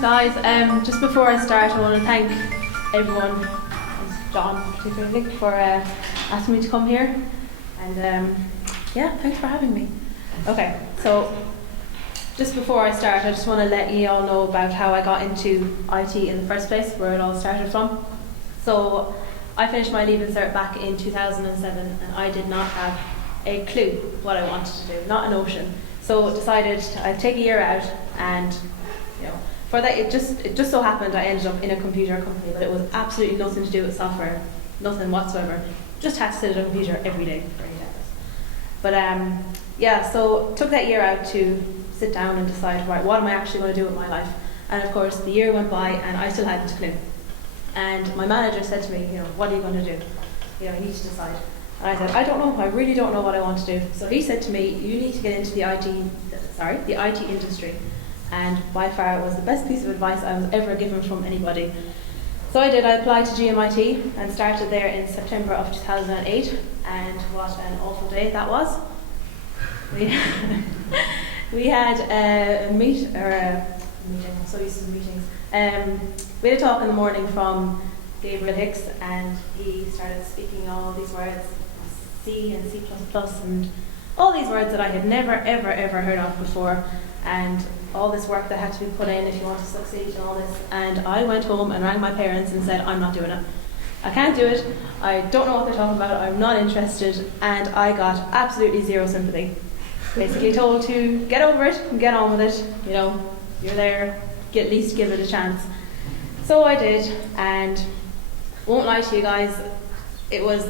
guys. Just before I start, I want to thank everyone, John particularly, for asking me to come here. And yeah, thanks for having me. Okay, so just before I start, I just want to let you all know about how I got into IT in the first place, where it all started from. So I finished my Leaving Cert back in 2007, and I did not have a clue what I wanted to do, not a notion. So decided I'd take a year out, and for that it just so happened I ended up in a computer company, but it was absolutely nothing to do with software, nothing whatsoever. Just had to sit at a computer every day for 8 hours. But yeah, so took that year out to sit down and decide, right, what am I actually going to do with my life? And of course the year went by and I still hadn't a clue. And my manager said to me, what are you going to do? You need to decide. And I said, I don't know, I really don't know what I want to do. So he said to me, you need to get into the IT industry. And by far it was the best piece of advice I was ever given from anybody. So I did. I applied to GMIT and started there in September of 2008. And what an awful day that was. We had a meeting, I'm so used to meetings. We had a talk in the morning from Gabriel Hicks, and he started speaking all these words, C and C++, and all these words that I had never, ever, ever heard of before, and all this work that had to be put in if you want to succeed and all this. And I went home and rang my parents and said, I'm not doing it. I can't do it. I don't know what they're talking about. I'm not interested. And I got absolutely zero sympathy. Basically told to get over it and get on with it. You're there, at least give it a chance. So I did, and won't lie to you guys, it was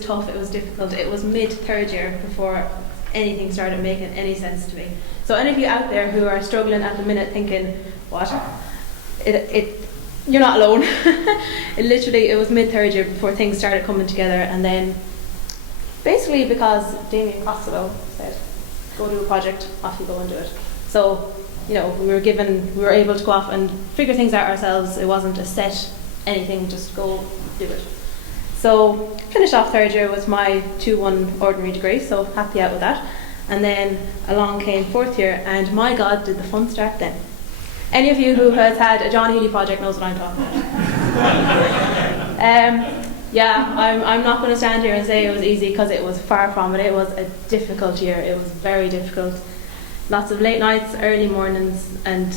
tough, it was difficult. It was mid-third year before anything started making any sense to me. So any of you out there who are struggling at the minute thinking, what? You're not alone. It was mid-third year before things started coming together, and then basically because Damien Costello said, go do a project, off you go and do it. So, we were able to go off and figure things out ourselves. It wasn't a set anything, just go do it. So finished off third year with my 2-1 ordinary degree, so happy out with that. And then along came fourth year, and my God, did the fun start then. Any of you who has had a John Healy project knows what I'm talking about. Yeah, I'm not going to stand here and say it was easy, because it was far from it. It was a difficult year. It was very difficult. Lots of late nights, early mornings, and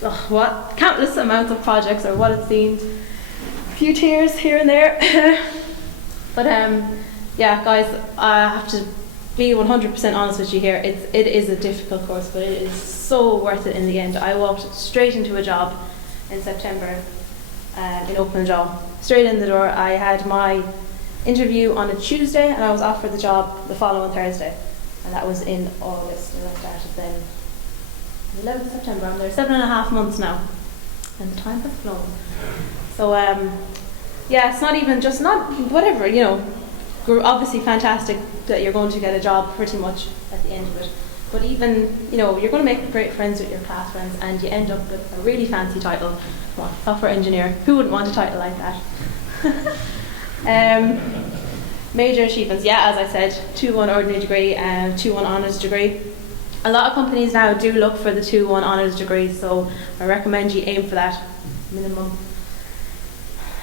countless amounts of projects, or what it seemed. A few tears here and there. But yeah, guys, I have to be 100% honest with you here. It is a difficult course, but it is so worth it in the end. I walked straight into a job in September in OpenJaw. Straight in the door. I had my interview on a Tuesday, and I was offered the job the following Thursday. And that was in August, and I started then 11th September. I'm there 7.5 months now, and the time has flown. So yeah, it's not even just whatever, obviously fantastic that you're going to get a job pretty much at the end of it. But even, you're going to make great friends with your class friends, and you end up with a really fancy title. Come on, software engineer. Who wouldn't want a title like that? Major achievements, yeah, as I said, 2-1 ordinary degree and 2-1 honours degree. A lot of companies now do look for the 2-1 honours degree, so I recommend you aim for that minimum.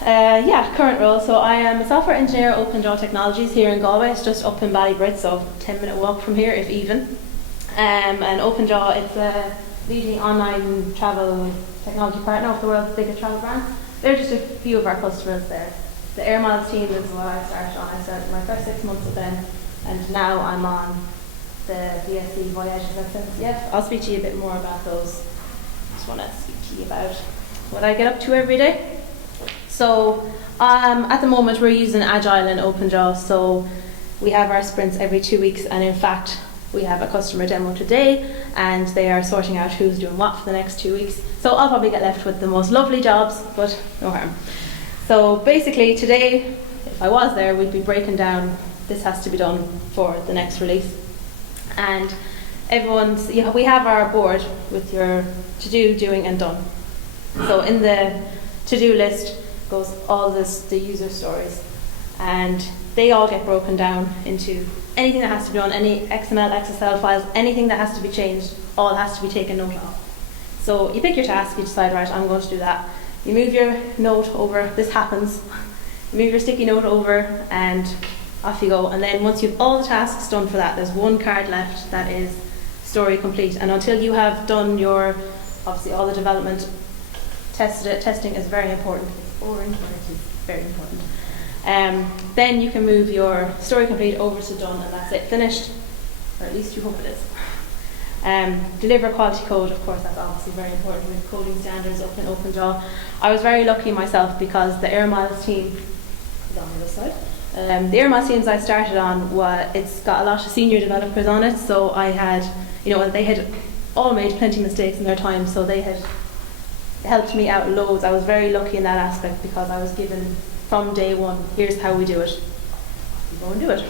Yeah, current role. So I am a software engineer at OpenJaw Technologies here in Galway. It's just up in Ballybrit, so 10-minute walk from here, if even. And OpenJaw, it's a leading online travel technology partner of the world's biggest travel brands. They're just a few of our customers there. The Air Miles team is what I started on. I started my first 6 months with them, and now I'm on the VSC Voyages and SNCF. I'll speak to you a bit more about those. Just want to speak to you about what I get up to every day. So at the moment we're using Agile in OpenJaw, so we have our sprints every 2 weeks, and in fact we have a customer demo today, and they are sorting out who's doing what for the next 2 weeks. So I'll probably get left with the most lovely jobs, but no harm. So basically today, if I was there, we'd be breaking down, this has to be done for the next release. And we have our board with your to-do, doing and done. So in the to-do list goes all the user stories, and they all get broken down into anything that has to be done, any XML, XSL files, anything that has to be changed, all has to be taken note of. So you pick your task, you decide, right, I'm going to do that. You move your note over, this happens, you move your sticky note over and off you go. And then once you've all the tasks done for that, there's one card left that is story complete. And until you have done your, obviously all the development, tested it, testing is very important. It's boring, but it is very important. Then you can move your story complete over to done, and that's it, finished, or at least you hope it is. Deliver quality code, of course, that's obviously very important with coding standards up in OpenJaw. I was very lucky myself because the Air Miles team is on the other side. The Air Miles teams I started on, it's got a lot of senior developers on it, so I had, they had all made plenty of mistakes in their time, so they had helped me out loads. I was very lucky in that aspect because I was given from day one, here's how we do it. You go and do it.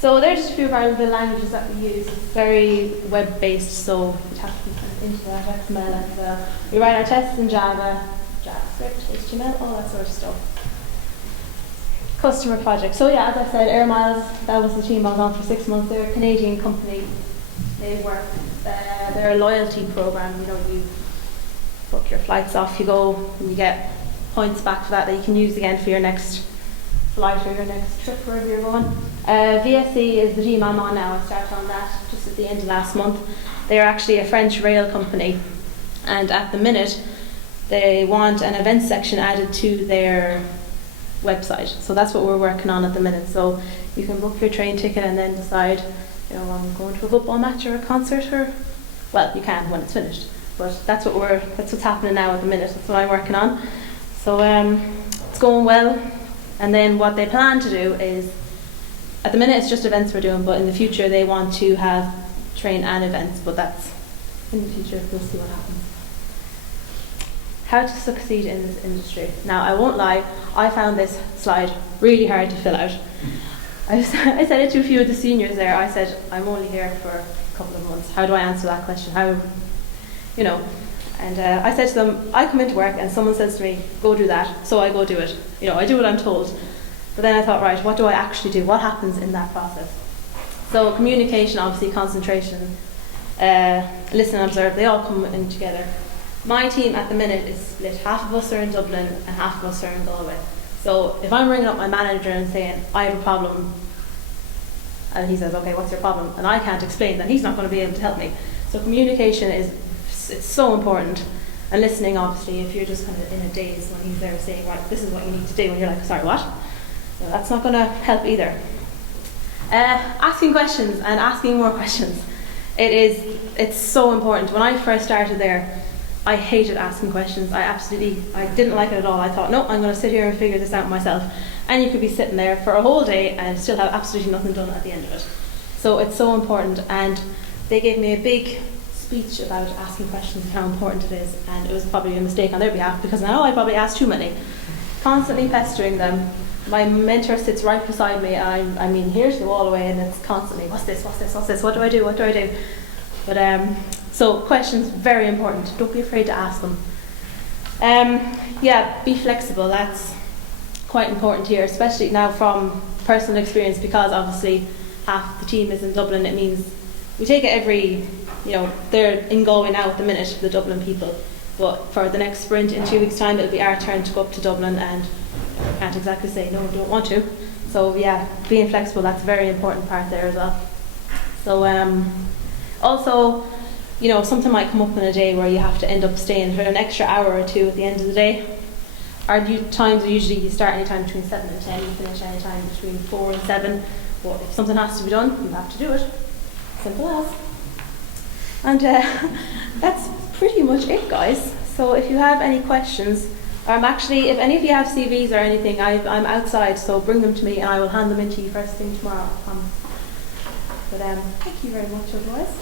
So there's just a few of our little languages that we use. It's very web-based, so we have to be into that XML as well. We write our tests in Java, JavaScript, HTML, all that sort of stuff. Customer project. So yeah, as I said, Air Miles, that was the team I was on for 6 months. They're a Canadian company. They work, they're a loyalty program. You book your flights, off you go, and you get points back for that you can use again for your next flight or your next trip, wherever you're going. VSE is the team I'm on now. I started on that just at the end of last month. They are actually a French rail company, and at the minute they want an events section added to their website. So that's what we're working on at the minute. So you can book your train ticket and then decide, I'm going to a football match or a concert, or, well, you can when it's finished. But that's what's happening now at the minute. That's what I'm working on. So it's going well. And then what they plan to do is, at the minute it's just events we're doing, but in the future they want to have train and events, but that's in the future, we'll see what happens. How to succeed in this industry. Now, I won't lie, I found this slide really hard to fill out. I said it to a few of the seniors there. I said, I'm only here for a couple of months. How do I answer that question? And I said to them, I come into work and someone says to me, go do that, so I go do it. I do what I'm told. But then I thought, right, what do I actually do? What happens in that process? So communication, obviously, concentration, listen and observe, they all come in together. My team at the minute is split. Half of us are in Dublin and half of us are in Galway. So if I'm ringing up my manager and saying, I have a problem, and he says, okay, what's your problem? And I can't explain, then he's not going to be able to help me. So communication it's so important. And listening, obviously, if you're just kind of in a daze when he's there saying, right, this is what you need to do, and you're like, sorry, what? So that's not going to help either. Asking questions and asking more questions. It's so important. When I first started there, I hated asking questions. I didn't like it at all. I thought, no, I'm going to sit here and figure this out myself. And you could be sitting there for a whole day and still have absolutely nothing done at the end of it. So it's so important. And they gave me a big speech about asking questions and how important it is, and it was probably a mistake on their behalf because now I probably asked too many. Constantly pestering them. My mentor sits right beside me, and I mean, here's the wall away, and it's constantly, what's this, what do I do? But so questions, very important. Don't be afraid to ask them. Be flexible. That's quite important here, especially now from personal experience, because obviously half the team is in Dublin. It means we take it they're in Galway now at the minute, the Dublin people, but for the next sprint in 2 weeks' time, it'll be our turn to go up to Dublin, and I can't exactly say no, don't want to. So yeah, being flexible, that's a very important part there as well. So also, something might come up in a day where you have to end up staying for an extra hour or two at the end of the day. Our times are usually, you start any time between 7 and 10, you finish any time between 4 and 7, but if something has to be done, you have to do it. Simple as. And that's pretty much it, guys. So if you have any questions, if any of you have CVs or anything, I'm outside, so bring them to me and I will hand them in to you first thing tomorrow, I promise. But thank you very much, otherwise.